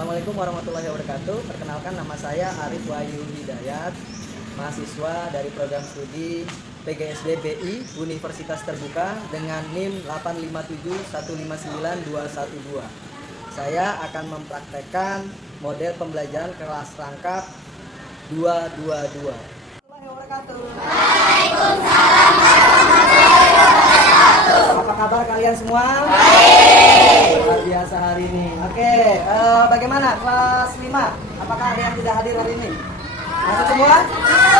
Assalamualaikum warahmatullahi wabarakatuh. Perkenalkan, nama saya Arif Wahyu Hidayat, mahasiswa dari program studi PGSD BI Universitas Terbuka dengan NIM 857159212. Saya akan mempraktekkan model pembelajaran kelas rangkap 222. Waalaikumsalam. Apa kabar kalian semua? Baik. Luar biasa hari ini. Oke, bagaimana kelas 5? Apakah ada yang tidak hadir hari ini? Masuk semua?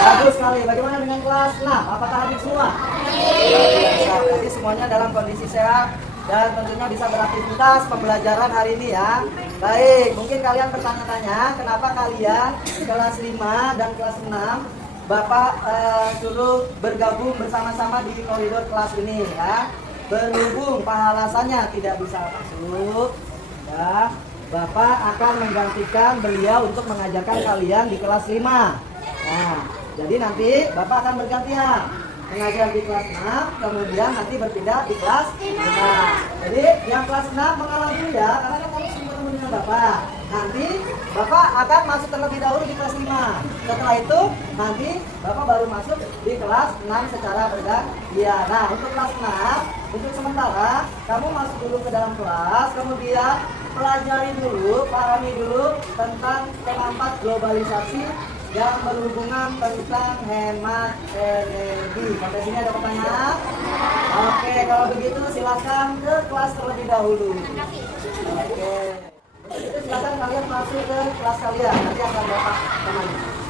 Bagus sekali. Bagaimana dengan kelas 6? Apakah hadir semua? Biasa. Jadi semuanya dalam kondisi sehat dan tentunya bisa beraktivitas pembelajaran hari ini ya. Baik, mungkin kalian bertanya-tanya kenapa kalian kelas 5 dan kelas 6 Bapak suruh bergabung bersama-sama di koridor kelas ini ya. Berhubung alasannya tidak bisa masuk ya, Bapak akan menggantikan beliau untuk mengajarkan kalian di kelas 5. Nah, jadi nanti Bapak akan bergantian mengajar di kelas 6, kemudian nanti berpindah di kelas 5. Jadi yang kelas 6 mengalah dulu ya, karena kan kamu semua ketemu dengan Bapak. Nanti Bapak akan masuk terlebih dahulu di kelas 5. Setelah itu nanti Bapak baru masuk di kelas 6 secara bergantian. Nah, untuk kelas 6, untuk sementara kamu masuk dulu ke dalam kelas, kemudian pelajari dulu, pahami dulu tentang tema 4 globalisasi yang berhubungan tentang hemat energi. Sampai sini ada pertanyaan? Oke, kalau begitu silakan ke kelas terlebih dahulu. Oke. Begitu silakan kalian masuk ke kelas kalian. Nanti akan Bapak temani.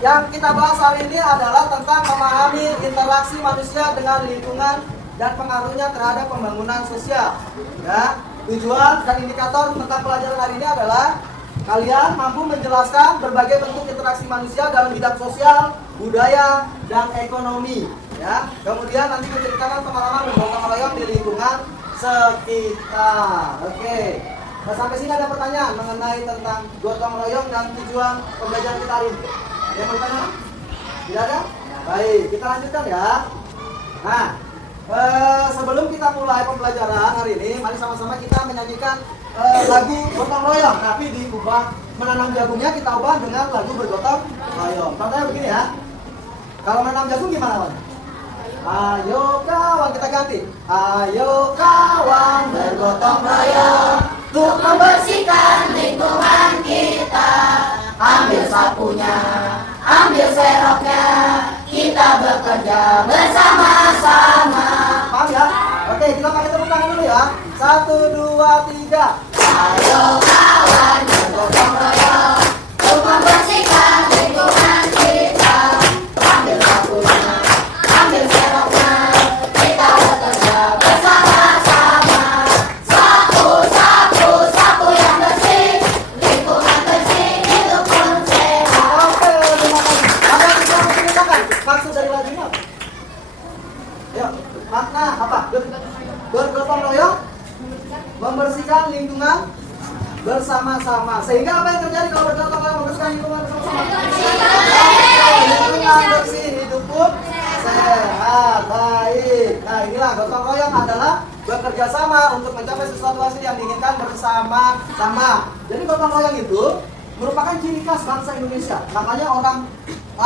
Yang kita bahas hari ini adalah tentang memahami interaksi manusia dengan lingkungan dan pengaruhnya terhadap pembangunan sosial. Ya, tujuan dan indikator tentang pelajaran hari ini adalah kalian mampu menjelaskan berbagai bentuk interaksi manusia dalam bidang sosial, budaya, dan ekonomi. Ya, kemudian nanti menceritakan pengalaman bergotong royong di lingkungan sekitar. Oke. Nah, sampai sini ada pertanyaan mengenai tentang gotong royong dan tujuan pembelajaran kita hari ini. Ada yang bertanya? Tidak ada? Baik, kita lanjutkan ya. Nah, sebelum kita mulai pembelajaran hari ini, mari sama-sama kita menyanyikan lagu gotong royong, tapi diubah, menanam jagungnya kita ubah dengan lagu bergotong royong. Contohnya begini ya. Kalau menanam jagung gimana, Wan? Ayo kawan, kita ganti. Ayo kawan bergotong royong Untuk membersihkan lingkungan kita, ambil sapunya, ambil seroknya, kita bekerja bersama-sama. Paham ya? Oke, kita pakai tepuk tangan dulu ya. 1, 2, 3. Ayo kawan bergotong royong untuk membersihkan lingkungan kita, ambil sapunya, ambil seroknya, kita bekerja bersama-sama. Sapu, sapu, sapu yang bersih, lingkungan bersih, hidup pun sehat. Oke, terima kasih. Apa yang bisa menceritakan maksud dari lagu ini apa? Yuk, makna apa? Bergotong royong, membersihkan lingkungan bersama-sama. Sehingga apa yang terjadi kalau bergotong royong membersihkan lingkungan bersama-sama? Lingkungan bersih, hidup pun sehat. Baik. Nah, inilah gotong royong adalah bekerja sama untuk mencapai sesuatu hasil yang diinginkan bersama-sama. Jadi gotong royong itu merupakan ciri khas bangsa Indonesia. Makanya orang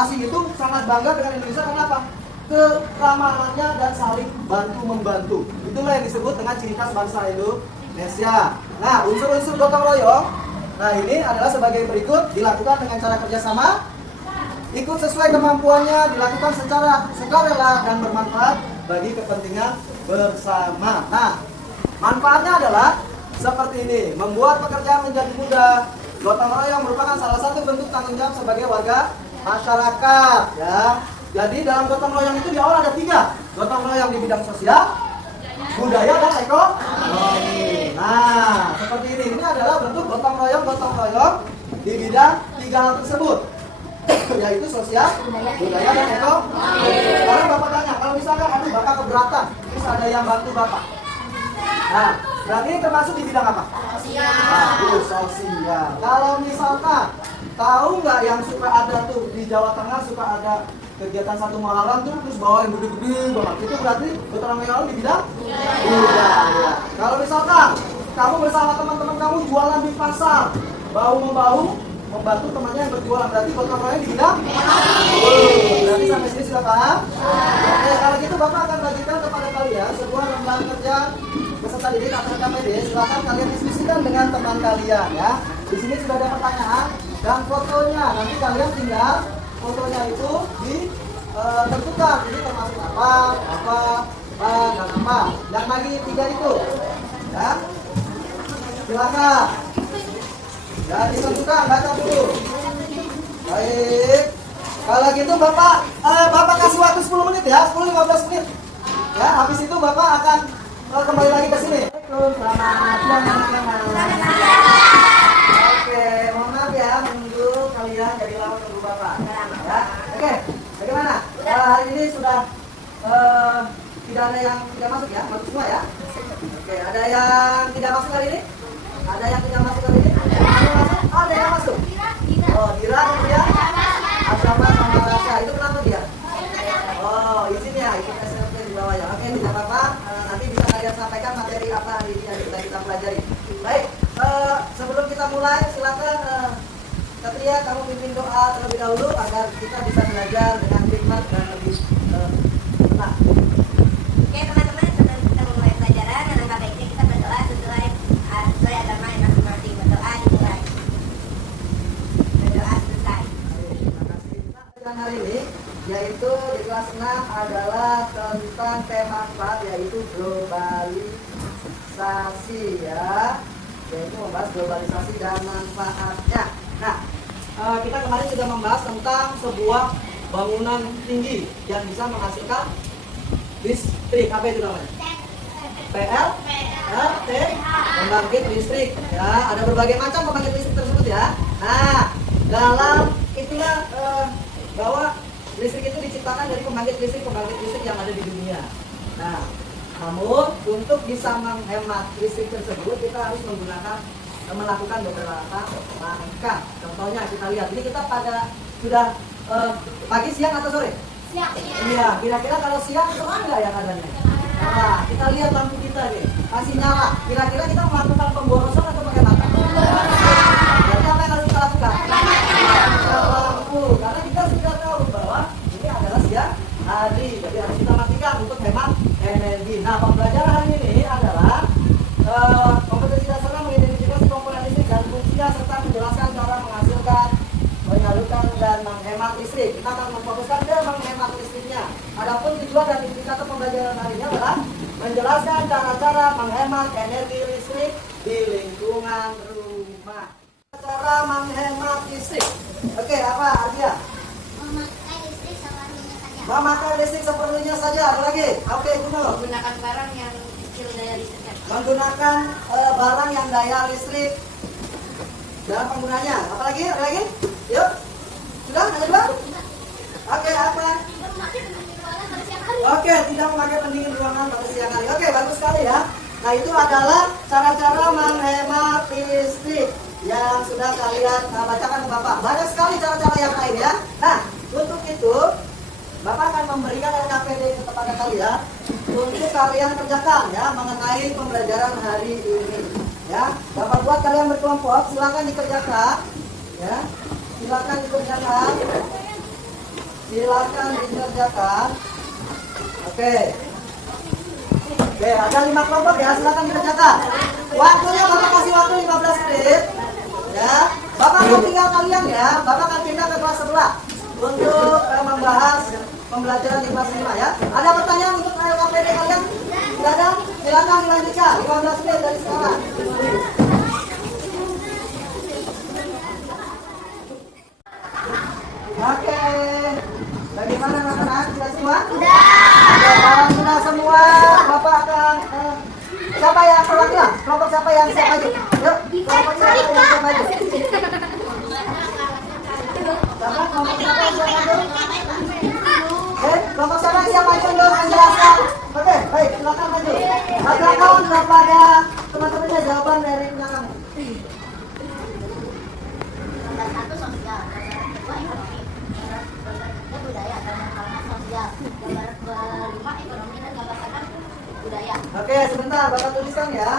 asing itu sangat bangga dengan Indonesia karena apa? Keramahannya dan saling bantu-membantu. Itulah yang disebut dengan ciri khas bangsa Indonesia. Nah, unsur-unsur gotong royong, nah ini adalah sebagai berikut. Dilakukan dengan cara kerjasama, ikut sesuai kemampuannya, dilakukan secara sukarela dan bermanfaat bagi kepentingan bersama. Nah, manfaatnya adalah seperti ini: membuat pekerjaan menjadi mudah. Gotong royong merupakan salah satu bentuk tanggung jawab sebagai warga masyarakat. Ya, jadi dalam gotong royong itu di awal ada 3. Gotong royong di bidang sosial, budaya, dan ekonomi. Nah, seperti ini. Ini adalah bentuk gotong royong di bidang 3 hal tersebut, yaitu sosial, budaya, dan ekonomi. Sekarang Bapak tanya, kalau misalkan aduh Bapak keberatan, terus ada yang bantu Bapak. Nah, berarti ini termasuk di bidang apa? Sosial. Sosial. Kalau misalkan tahu nggak yang suka ada tuh di Jawa Tengah suka ada kegiatan satu Muharram tuh terus bawa yang gede-gede banget. Itu berarti gotong royong di bidang budaya. Kalau misalkan kamu bersama teman-teman kamu jualan di pasar, bahu-membahu membantu temannya yang berjualan, berarti gotong royong di bidang. Berarti sampai sini sudah paham? Oke, kalau gitu Bapak akan bagikan kepada kalian sebuah lembar kerja peserta didik atau KPD. Silakan kalian diskusikan dengan teman kalian ya. Di sini sudah ada pertanyaan dan fotonya. Nanti kalian tinggal fotonya itu ditentukan. Ini termasuk apa, dan apa. Yang bagi 3 itu, ya. Silakan. Dan ditentukan, baca dulu. Baik. Kalau gitu Bapak kasih waktu 10 menit ya, 10-15 menit. Ya, habis itu Bapak akan kembali lagi ke sini. Selamat siang teman-teman. Oke, mohon maaf ya menunggu kalian jadi lama tunggu Bapak. Ya, oke. Bagaimana? Hari ini sudah tidak ada yang tidak masuk ya, masuk semua ya. Oke, ada yang tidak masuk hari ini? Ada yang tidak masuk hari ini? Ada yang masuk. Oh, Dira kemudian Asrama sama Rasya. Itu kenapa dia? Oh, izin SNP di bawah ya. Oke, tidak apa-apa. Nanti bisa kalian sampaikan materi apa hari ini yang sudah kita pelajari. Baik, sebelum kita mulai, silakan Satria, kamu pimpin doa terlebih dahulu agar kita bisa belajar dengan hikmat dan lebih tenang. Oke teman-teman, sebelum kita memulai pelajaran, alangkah baiknya kita berdoa sesuai agama yang masing-masing. Berdoa dimulai. Berdoa selesai. Terima kasih. Pelajaran hari ini yaitu di kelas 6 adalah tentang tema 4 yaitu globalisasi ya, yaitu membahas globalisasi dan manfaatnya. Nah, kita kemarin sudah membahas tentang sebuah bangunan tinggi yang bisa menghasilkan listrik. Apa itu namanya? PLT, pembangkit listrik. Ya, ada berbagai macam pembangkit listrik tersebut ya. Nah, dalam itulah bahwa listrik itu diciptakan dari pembangkit listrik yang ada di dunia. Nah, namun untuk bisa menghemat listrik tersebut kita harus melakukan beberapa langkah. Contohnya kita lihat, ini kita sudah pagi, siang atau sore? Siap. Iya, kira-kira kalau siang terang nggak ya keadaannya? Nah, kita lihat lampu kita nih, masih nyala. Kira-kira kita melakukan pemborosan atau penghematan? Jadi apa yang harus kita lakukan? Lampu, karena kita sudah tahu bahwa ini adalah siang hari, jadi harus kita matikan untuk hemat energi. Nah, pembelajaran hari ini adalah kompetensi dasarnya mengidentifikasi komponen listrik dan fungsinya serta menjelaskan cara menghasilkan, menyalurkan dan menghemat listrik. Kita akan memfokuskan ke menghemat listriknya. Adapun tujuan dan indikator pembelajaran hari ini adalah menjelaskan cara-cara menghemat energi listrik di lingkungan rumah. Cara menghemat listrik. Oke, apa artinya? Memakai listrik seperlunya saja. Apa lagi? Oke, Gunur. Menggunakan barang yang kecil daya listriknya. Menggunakan barang yang daya listrik dalam penggunanya. Apa lagi? Yuk. Sudah? Ada 2? Oke, apa? Oke, tidak memakai pendingin ruangan pada siang hari. Oke, bagus sekali ya. Nah, itu adalah cara-cara menghemat listrik yang sudah kalian bacakan ke Bapak. Banyak sekali cara-cara yang lain ya. Nah, untuk itu Bapak akan memberikan LKPD kepada kalian untuk kalian kerjakan ya mengenai pembelajaran hari ini. Ya, Bapak buat kalian berkelompok, silakan dikerjakan. Ya, silakan dikerjakan. Oke, ada 5 kelompok ya, silakan dikerjakan. Waktunya Bapak kasih waktu 15 menit. Ya, Bapak akan tinggal kalian ya. Bapak akan pindah ke kelas sebelah untuk membahas pembelajaran di kelas 5 ya. Ada pertanyaan untuk LKPD kalian? Tidak ada? Silakan dilanjutkan. 15 menit dari sekarang. Oke. Bagaimana anak-anak? Sudah semua? Sudah. Sudah semua. Bapak akan siapa yang perwakilan? Kelompok siapa yang siap maju? Yuk, kelompok siapa yang siap maju? Kelompok siapa yang siap maju? Kelompok siapa yang siap maju untuk menjelaskan? Oke, baik, silakan maju. Bacakan kepada teman-temannya jawaban dari belakang. Satu sosial, kedua ekonomi, budaya, budaya. Oke, sebentar Bapak tuliskan ya.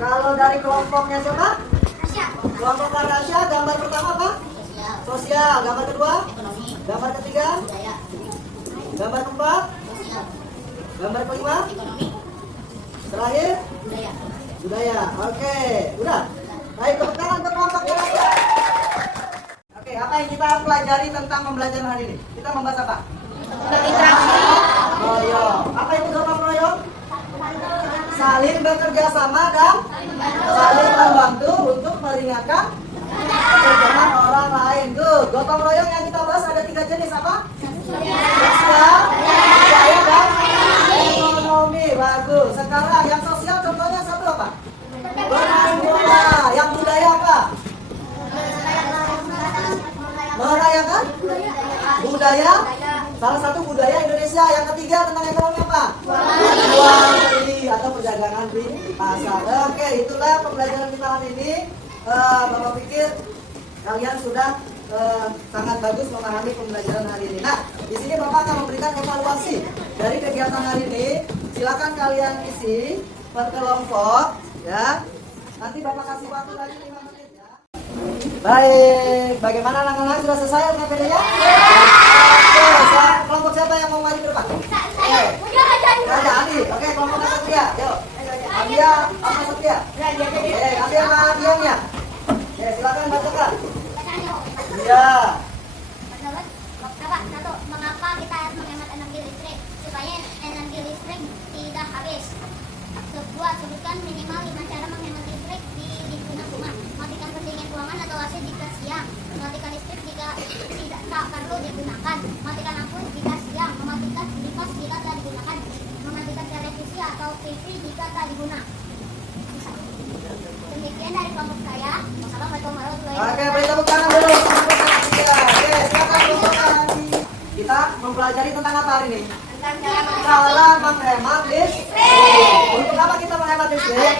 Kalau dari kelompoknya siapa? Rasya. Kelompok Rasya, gambar pertama apa? Sosial. Sosial. Gambar kedua? Ekonomi. Gambar ketiga? Budaya. Gambar keempat? Sosial. Gambar kelima? Ekonomi. Terakhir? Budaya. Budaya. Oke, udah. Baik, tepuk tangan untuk kelompok Rasya. Oke, apa yang kita pelajari tentang pembelajaran hari ini? Kita membahas apa? Berinteraksi. Royong. Apa itu gotong royong? Saling bekerja sama dan saling membantu untuk meringankan pekerjaan orang lain. Tuh, gotong royong yang kita bahas ada 3 jenis apa? Sosial, budaya, dan ekonomi. Bagus. Sekarang yang sosial contohnya satu apa? Bermain bola. Yang budaya apa? Merayakan budaya. Salah satu budaya Indonesia. Yang ketiga tentang ekonomi apa? Jual beli atau perdagangan di pasar. Oke, itulah pembelajaran kita hari ini. Bapak pikir kalian sudah sangat bagus memahami pembelajaran hari ini. Nah, di sini Bapak akan memberikan evaluasi dari kegiatan hari ini. Silakan kalian isi per kelompok, ya. Nanti Bapak kasih waktu lagi 5 menit ya. Baik, bagaimana anak-anak sudah selesai LKPD-nya? Oke, kelompok siapa yang mau maju ke depan? Raja Adi. Oke, kelompok Satria. Yuk. Adia apa Satria? Oke, ambil Adianya. Ya, silakan bacakan. Iya. Satu, mengapa kita harus menghemat energi listrik supaya energi listrik tidak habis? Kedua, sebutkan minimal 5 cara menghemat listrik di lingkungan rumah. Matikan pendingin ruangan atau AC jika siang. Matikan listrik jika tidak perlu digunakan. Matikan lampu jika siang. Mematikan kipas jika tak digunakan. Mematikan televisi atau TV jika tak digunakan. Demikian dari kelompok saya. Wassalamualaikum warahmatullahi wabarakatuh. Oke, beri tepuk tangan dulu. Oke, silakan kelompok Adi. Kita mempelajari tentang apa hari ini? Tentang cara Cara menghemat listrik. Untuk apa kita menghemat listrik?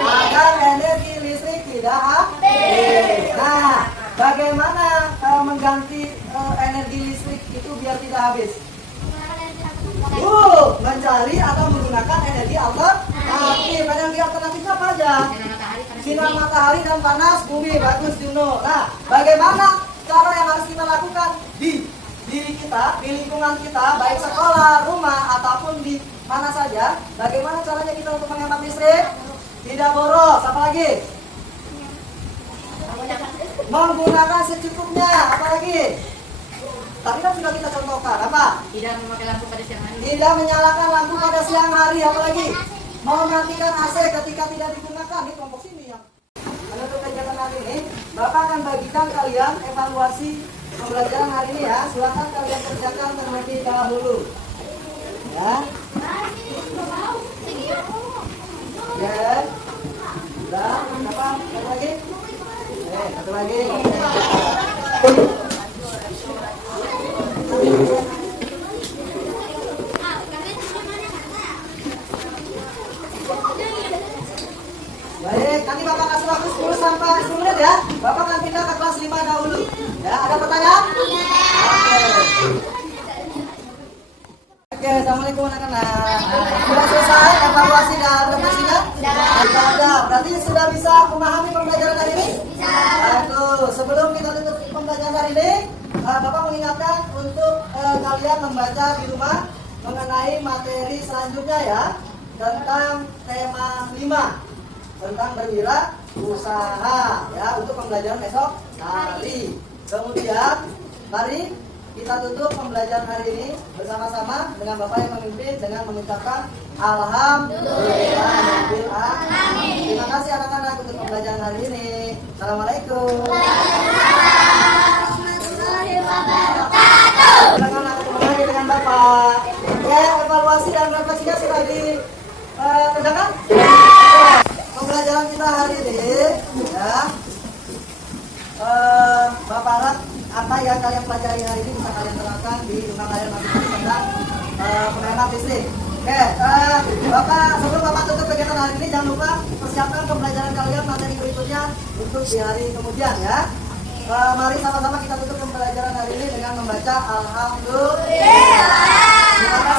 Agar energi listrik tidak habis. Nah, bagaimana mengganti energi listrik itu biar tidak habis? Mencari atau menggunakan energi alternatif. Energi alternatifnya apa aja? Sinar matahari dan panas bumi. Bagus, Juno. Nah, bagaimana cara yang harus kita lakukan di diri kita, di lingkungan kita, baik sekolah, rumah, ataupun di mana saja? Bagaimana caranya kita untuk menghemat listrik? Tidak boros. Apa lagi? Menggunakan secukupnya. Apa lagi? Tadi kan sudah kita contohkan. Apa? tidak memakai lampu pada siang hari. Tidak menyalakan lampu pada siang hari. Apa lagi? Mematikan AC ketika tidak digunakan. Di kelompok sini yang untuk kegiatan hari ini, Bapak akan bagikan kalian evaluasi pembelajaran hari ini ya. Silakan kalian kerjakan terlebih dahulu. Ya. Ya. Sudah. Apa? Satu lagi. Satu lagi. Baik, nanti Bapak kasih waktu 10 sampai 10 menit ya. Bapak akan pindah ke kelas 5 dahulu. Ya, ada pertanyaan? Oke, assalamualaikum anak-anak. Sudah selesai evaluasi dan refleksinya? Sudah ada. Berarti sudah bisa memahami pembelajaran hari ini? Bisa. Bagus. Sebelum kita tutup pembelajaran hari ini, Bapak mengingatkan untuk kalian membaca di rumah mengenai materi selanjutnya ya, tentang tema 5 tentang berwirausaha ya, untuk pembelajaran esok hari. Kemudian mari kita tutup pembelajaran hari ini bersama-sama dengan Bapak yang memimpin dengan mengucapkan Alhamdulillah. Terima kasih anak-anak untuk pembelajaran hari ini. Assalamualaikum. Silakan ketemu lagi dengan Bapak. Ya, evaluasi dan refleksinya sudah dikerjakan? Pembelajaran kita hari ini ya, Bapak harap apa yang kalian pelajari hari ini bisa kalian terapkan di rumah kalian masing-masing tentang menghemat listrik. Oke, Bapak, sebelum Bapak tutup kegiatan hari ini, jangan lupa persiapkan pembelajaran kalian materi berikutnya untuk di hari kemudian ya. Mari sama-sama kita tutup pembelajaran hari ini dengan membaca Alhamdulillah. Terima kasih.